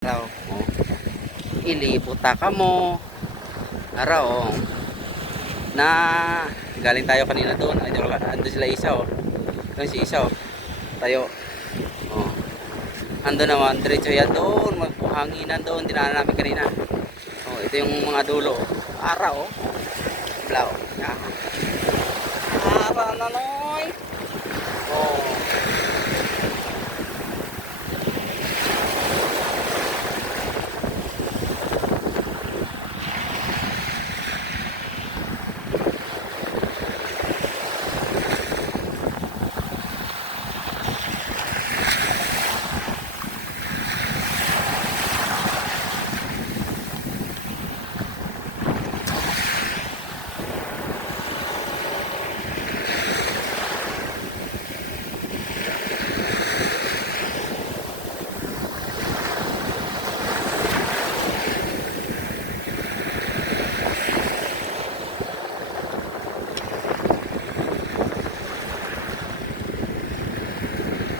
Araw, oh. Ilibuta ka mo. Araw, oh. Na galing tayo kanina doon. Ay, ando sila isa, oh. Doon si isa, oh. Tayo. Oh. Ando naman, diretso yan doon. Maghanginan doon. Dinaanan namin kanina. Oh, ito yung mga dulo. Araw, oh. Blaw. Araw na, noy. Oh.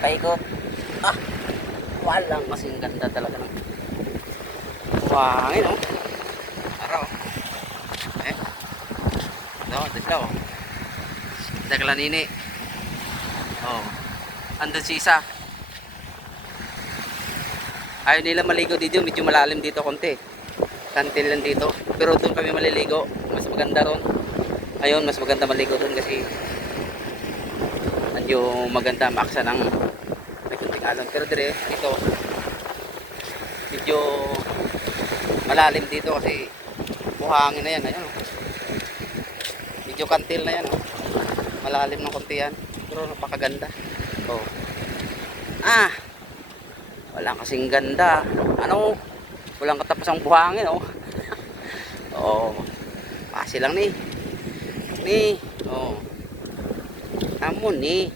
Paikot. Ah, walang kasing ganda talaga ng buhangin, oh. Araw. Eh. No, ito sila, oh. Dagla nini. Oh. Andun si isa. Ayaw nila maligo dito, medyo malalim dito konti. Kantil lang dito. Pero doon kami maliligo. Mas maganda ron. Ayun, mas maganda maligo doon kasi medyo maganda maksa ng may kunting alon. Pero dire, dito medyo malalim dito kasi buhangin na yan. Ayun, oh. Medyo kantil na yan, oh. Malalim ng konti yan. Pero napakaganda. Oh. Ah, walang kasing ganda. Ano, walang katapusang buhangin, oh. Oh, pasi lang ni. Ni, oh. Amo ni.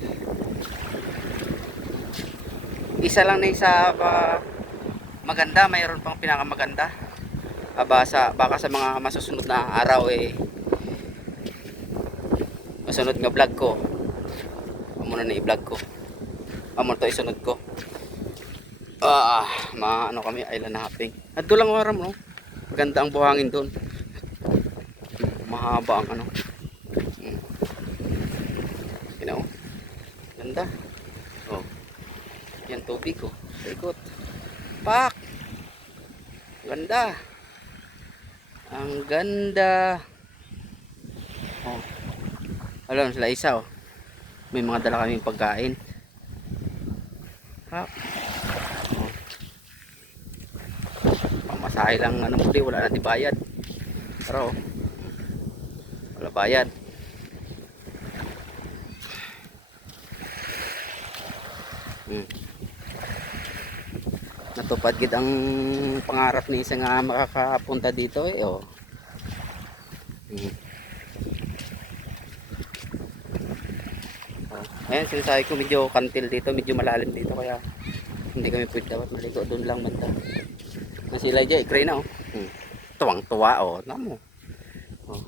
Isa lang ni sa maganda, mayroon pang pinakamaganda. Baka sa mga masusunod na araw masunod nga vlog ko. Amo na i-vlog ko. Amo to isunod ko. Ano kami, island hopping. At doon lang waram, no. Maganda ang buhangin doon. Mahaba ang ano. You know? Ganda. Oh. Yan tubig, oh. Ikot. Pak. Ganda. Ang ganda. Oh. Alam sila isa, oh. May mga dala kaming pagkain. Pak. Pamasahe lang ano muli, wala natin bayad. Pero wala bayad. Natupad gid ang pangarap ni isa nga makakapunta dito, oh. Ayan, sinasabi ko medyo kantil dito, medyo malalim dito kaya hindi kami pwede dapat maligo doon lang banda. Na sila dyan, ikray na, oh. Tuwang tuwa, oh. Namo. Oh.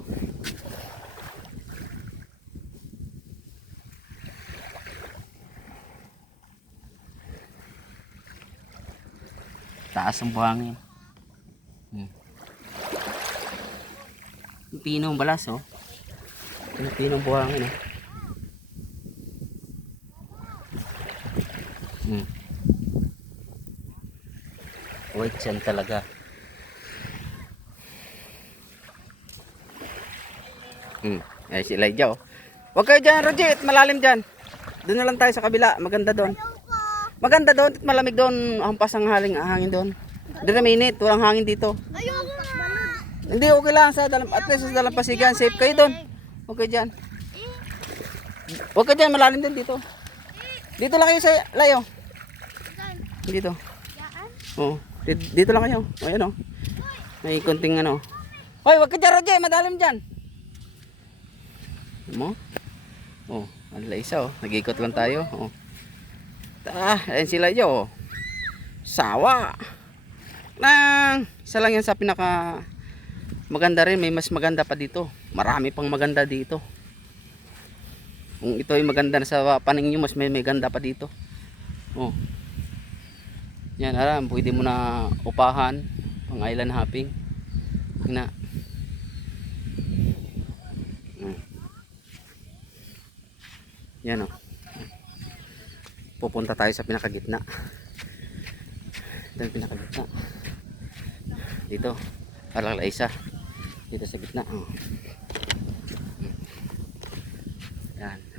Taas ang buhangin. Yung pinong balas, oh. Yung pinong buhangin, oh. White sand talaga. Ay si Elijah, oh. Huwag kayo dyan, Roger, malalim dyan. Doon na lang tayo sa kabila, maganda doon. Maganda doon, malamig doon. Hampas ang hangin doon. Doon na minute, walang hangin dito. Hindi, okay lang sa at least sa dalampasigan, safe kayo doon. Huwag kayo dyan. Huwag kayo dyan, malalim din dito. Dito lang kayo sa layo. Dito. Oh, dito lang kayo. O yan, oh. May kunting ano. Hoy, huwag ka dyan, Roger, madalim dyan. Mo? Oh, ang isa, oh. Nag-ikot lang tayo, oh. Ayan sila dyan, oh. Sawa. Isa lang yan sa pinaka maganda rin. May mas maganda pa dito. Marami pang maganda dito. Kung ito ay maganda na sa paningin nyo, mas may ganda pa dito. Oh. Yan, alam, pwede mo na upahan pang island hopping. Na. Yan o. Pupunta tayo sa pinakagitna. Ito yung pinakagitna. Dito. Parang isa. Dito sa gitna. Oh. Yan.